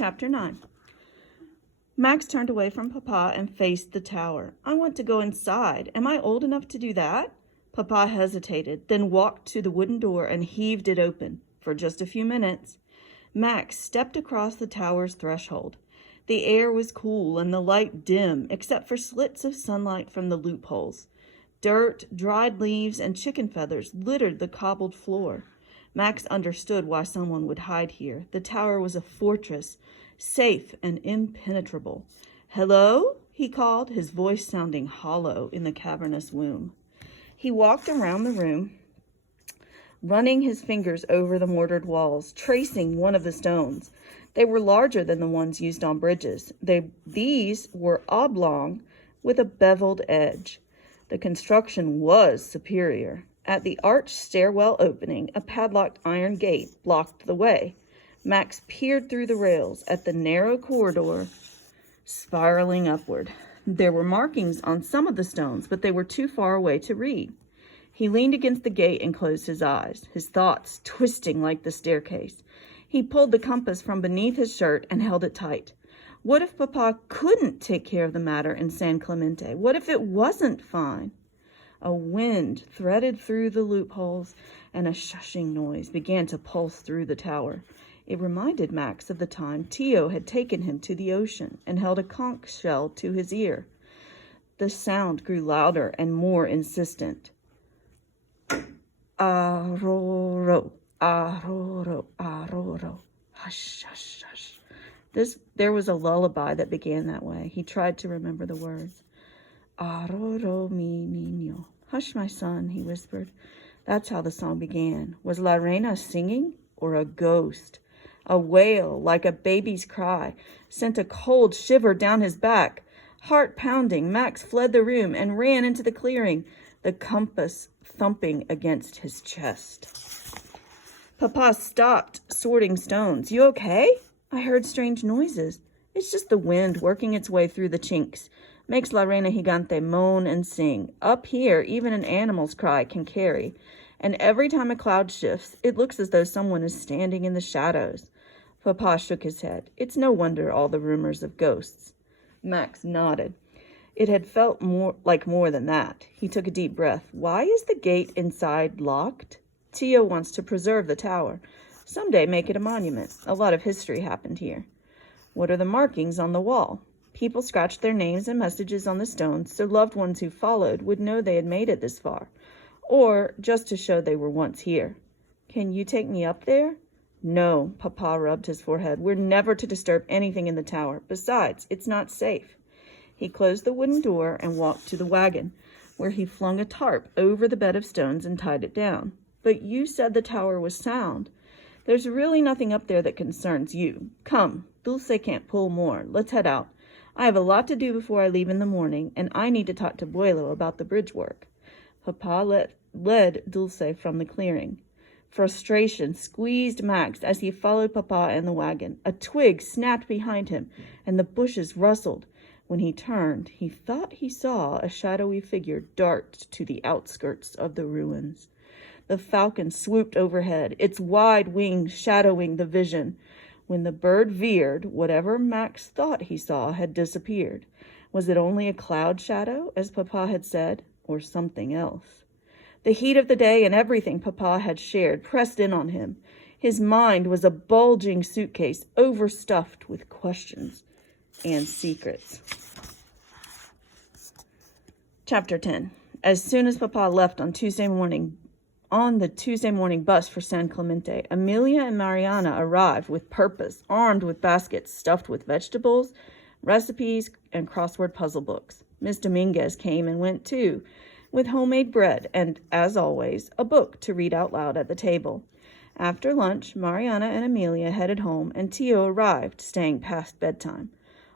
Chapter 9. Max turned away from Papa and faced the tower. I want to go inside. Am I old enough to do that? Papa hesitated, then walked to the wooden door and heaved it open for just a few minutes. Max stepped across the tower's threshold. The air was cool and the light dim, except for slits of sunlight from the loopholes. Dirt, dried leaves, and chicken feathers littered the cobbled floor. Max understood why someone would hide here. The tower was a fortress, safe and impenetrable. "Hello?" he called, his voice sounding hollow in the cavernous womb. He walked around the room, running his fingers over the mortared walls, tracing one of the stones. They were larger than the ones used on bridges. These were oblong with a beveled edge. The construction was superior. At the arched stairwell opening, a padlocked iron gate blocked the way. Max peered through the rails at the narrow corridor spiraling upward. There were markings on some of the stones, but they were too far away to read. He leaned against the gate and closed his eyes, his thoughts twisting like the staircase. He pulled the compass from beneath his shirt and held it tight. What if Papa couldn't take care of the matter in San Clemente? What if it wasn't fine? A wind threaded through the loopholes, and a shushing noise began to pulse through the tower. It reminded Max of the time Tio had taken him to the ocean and held a conch shell to his ear. The sound grew louder and more insistent. Aroro, aroro, aroro. Hush, hush, hush. There was a lullaby that began that way. He tried to remember the words. Aroro mi niño. Hush, my son, he whispered. That's how the song began. Was La Reina singing or a ghost? A wail, like a baby's cry, sent a cold shiver down his back. Heart pounding, Max fled the room and ran into the clearing, the compass thumping against his chest. Papa stopped sorting stones. You okay? I heard strange noises. It's just the wind working its way through the chinks. Makes La Reina Gigante moan and sing. Up here, even an animal's cry can carry. And every time a cloud shifts, it looks as though someone is standing in the shadows. Papa shook his head. It's no wonder all the rumors of ghosts. Max nodded. It had felt more than that. He took a deep breath. Why is the gate inside locked? Tio wants to preserve the tower. Someday make it a monument. A lot of history happened here. What are the markings on the wall? People scratched their names and messages on the stones so loved ones who followed would know they had made it this far. Or just to show they were once here. Can you take me up there? No, Papa rubbed his forehead. We're never to disturb anything in the tower. Besides, it's not safe. He closed the wooden door and walked to the wagon, where he flung a tarp over the bed of stones and tied it down. But you said the tower was sound. There's really nothing up there that concerns you. Come, Dulce can't pull more. Let's head out. I have a lot to do before I leave in the morning, and I need to talk to Buelo about the bridge work. Papa led Dulce from the clearing. Frustration squeezed Max as he followed Papa and the wagon. A twig snapped behind him, and the bushes rustled. When he turned, he thought he saw a shadowy figure dart to the outskirts of the ruins. The falcon swooped overhead, its wide wings shadowing the vision. When the bird veered, whatever Max thought he saw had disappeared. Was it only a cloud shadow, as Papa had said, or something else? The heat of the day and everything Papa had shared pressed in on him. His mind was a bulging suitcase overstuffed with questions and secrets. Chapter 10. As soon as Papa left on the Tuesday morning bus for San Clemente, Amelia and Mariana arrived with purpose, armed with baskets stuffed with vegetables, recipes, and crossword puzzle books. Miss Dominguez came and went too, with homemade bread and, as always, a book to read out loud at the table. After lunch, Mariana and Amelia headed home, and Tio arrived, staying past bedtime.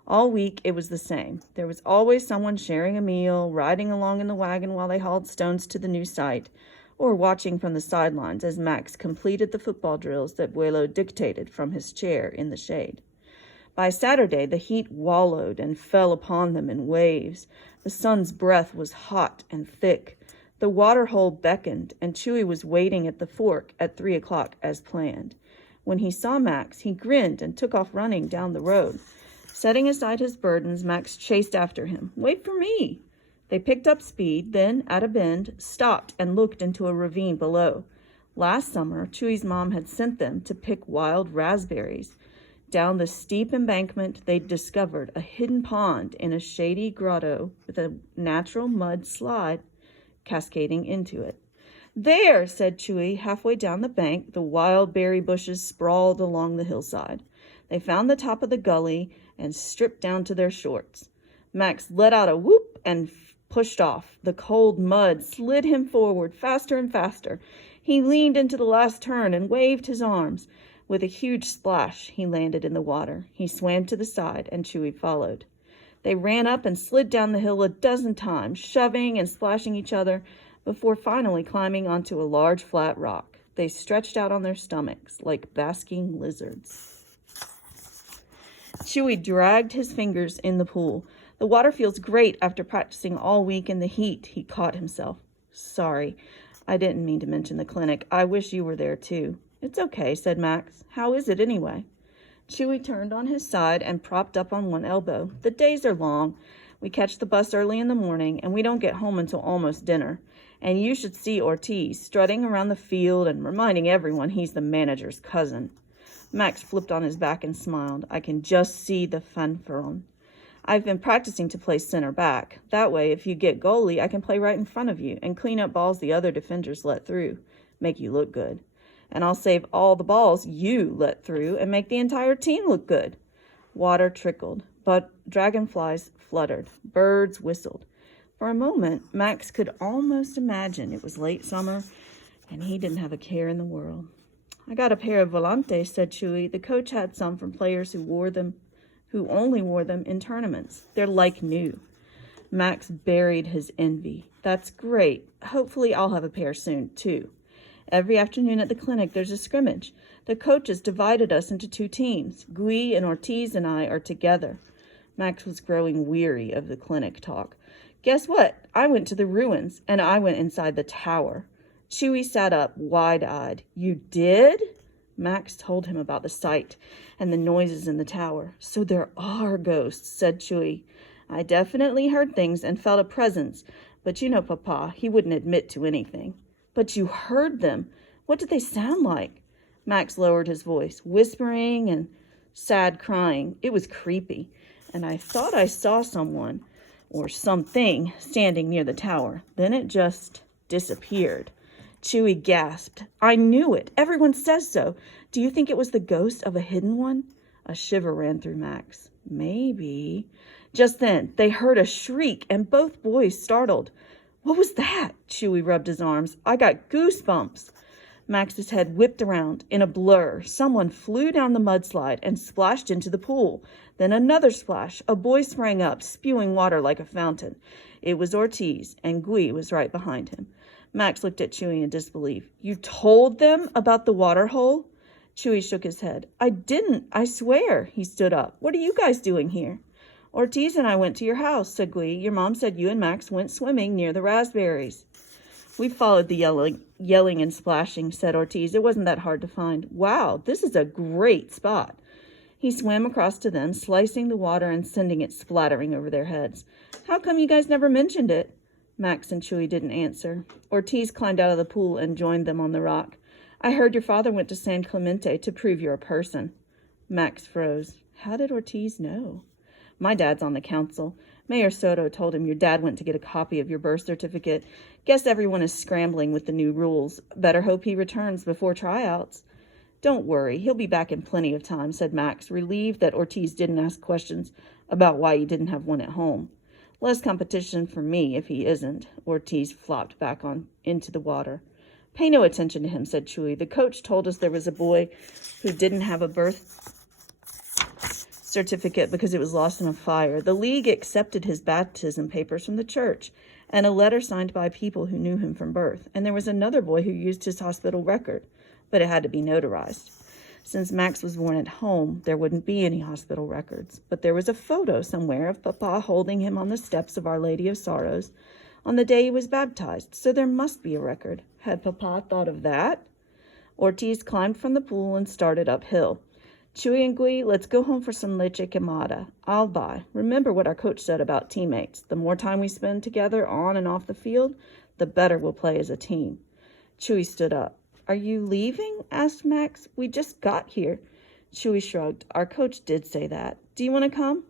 All week it was the same. There was always someone sharing a meal, riding along in the wagon while they hauled stones to the new site, or watching from the sidelines as Max completed the football drills that Buelo dictated from his chair in the shade. By Saturday, the heat wallowed and fell upon them in waves. The sun's breath was hot and thick. The water hole beckoned, and Chewy was waiting at the fork at 3 o'clock as planned. When he saw Max, he grinned and took off running down the road. Setting aside his burdens, Max chased after him. "Wait for me!" They picked up speed, then, at a bend, stopped and looked into a ravine below. Last summer, Chewy's mom had sent them to pick wild raspberries. Down the steep embankment, they'd discovered a hidden pond in a shady grotto with a natural mud slide cascading into it. "There," said Chewy. Halfway down the bank, the wild berry bushes sprawled along the hillside. They found the top of the gully and stripped down to their shorts. Max let out a whoop and pushed off. The cold mud slid him forward faster and faster. He leaned into the last turn and waved his arms. With a huge splash, he landed in the water. He swam to the side, and Chewy followed. They ran up and slid down the hill a dozen times, shoving and splashing each other, before finally climbing onto a large flat rock. They stretched out on their stomachs like basking lizards. Chewy dragged his fingers in the pool. "The water feels great after practicing all week in the heat," he caught himself. "Sorry, I didn't mean to mention the clinic. I wish you were there too." "It's okay," said Max. "How is it anyway?" Chewy turned on his side and propped up on one elbow. "The days are long. We catch the bus early in the morning, and we don't get home until almost dinner. And you should see Ortiz strutting around the field and reminding everyone he's the manager's cousin." Max flipped on his back and smiled. "I can just see the fanfaron. I've been practicing to play center back. That way, if you get goalie, I can play right in front of you and clean up balls the other defenders let through. Make you look good. And I'll save all the balls you let through and make the entire team look good." Water trickled, but dragonflies fluttered. Birds whistled. For a moment, Max could almost imagine it was late summer and he didn't have a care in the world. "I got a pair of volantes," said Chewy. "The coach had some from players who only wore them in tournaments. They're like new." Max buried his envy. "That's great. Hopefully I'll have a pair soon, too. Every afternoon at the clinic, there's a scrimmage. The coaches divided us into two teams. Gui and Ortiz and I are together." Max was growing weary of the clinic talk. "Guess what? I went to the ruins, and I went inside the tower." Chewy sat up, wide-eyed. "You did?" Max told him about the sight and the noises in the tower. "So there are ghosts," said Chewy. "I definitely heard things and felt a presence, but you know Papa, he wouldn't admit to anything." "But you heard them. What did they sound like?" Max lowered his voice, whispering and sad crying. "It was creepy, and I thought I saw someone or something standing near the tower. Then it just disappeared." Chewy gasped. "I knew it. Everyone says so. Do you think it was the ghost of a hidden one?" A shiver ran through Max. "Maybe." Just then, they heard a shriek, and both boys startled. "What was that?" Chewy rubbed his arms. "I got goosebumps." Max's head whipped around. In a blur, someone flew down the mudslide and splashed into the pool. Then another splash. A boy sprang up, spewing water like a fountain. It was Ortiz, and Gui was right behind him. Max looked at Chewy in disbelief. "You told them about the water hole?" Chewy shook his head. "I didn't, I swear." He stood up. "What are you guys doing here?" "Ortiz and I went to your house," said Gui. "Your mom said you and Max went swimming near the raspberries." "We followed the yelling and splashing," said Ortiz. "It wasn't that hard to find." "Wow, this is a great spot." He swam across to them, slicing the water and sending it splattering over their heads. "How come you guys never mentioned it?" Max and Chewy didn't answer. Ortiz climbed out of the pool and joined them on the rock. "I heard your father went to San Clemente to prove you're a person." Max froze. How did Ortiz know? "My dad's on the council. Mayor Soto told him your dad went to get a copy of your birth certificate. Guess everyone is scrambling with the new rules. Better hope he returns before tryouts." "Don't worry, he'll be back in plenty of time," said Max, relieved that Ortiz didn't ask questions about why he didn't have one at home. "Less competition for me if he isn't." Ortiz flopped back into the water. "Pay no attention to him," said Chewy. "The coach told us there was a boy who didn't have a birth certificate because it was lost in a fire. The league accepted his baptism papers from the church and a letter signed by people who knew him from birth. And there was another boy who used his hospital record, but it had to be notarized. Since Max was born at home, there wouldn't be any hospital records. But there was a photo somewhere of Papa holding him on the steps of Our Lady of Sorrows on the day he was baptized, so there must be a record. Had Papa thought of that?" Ortiz climbed from the pool and started uphill. Chewy and Gui, let's go home for some leche quemada. I'll buy. Remember what our coach said about teammates. The more time we spend together on and off the field, the better we'll play as a team. Chewy stood up. Are you leaving? Asked Max. We just got here. Chewy shrugged. Our coach did say that. Do you want to come?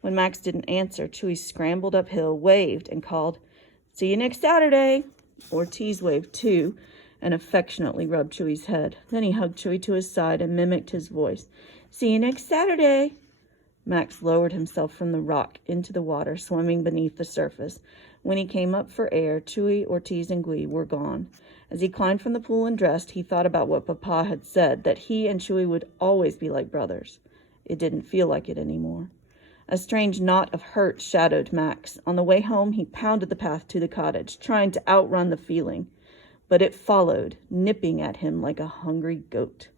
When Max didn't answer, Chewy scrambled uphill, waved, and called, See you next Saturday. Ortiz waved too and affectionately rubbed Chewy's head. Then he hugged Chewy to his side and mimicked his voice. See you next Saturday. Max lowered himself from the rock into the water, swimming beneath the surface. When he came up for air, Chewy, Ortiz, and Gui were gone. As he climbed from the pool and dressed, he thought about what Papa had said, that he and Chewy would always be like brothers. It didn't feel like it anymore. A strange knot of hurt shadowed Max. On the way home, he pounded the path to the cottage, trying to outrun the feeling. But it followed, nipping at him like a hungry goat.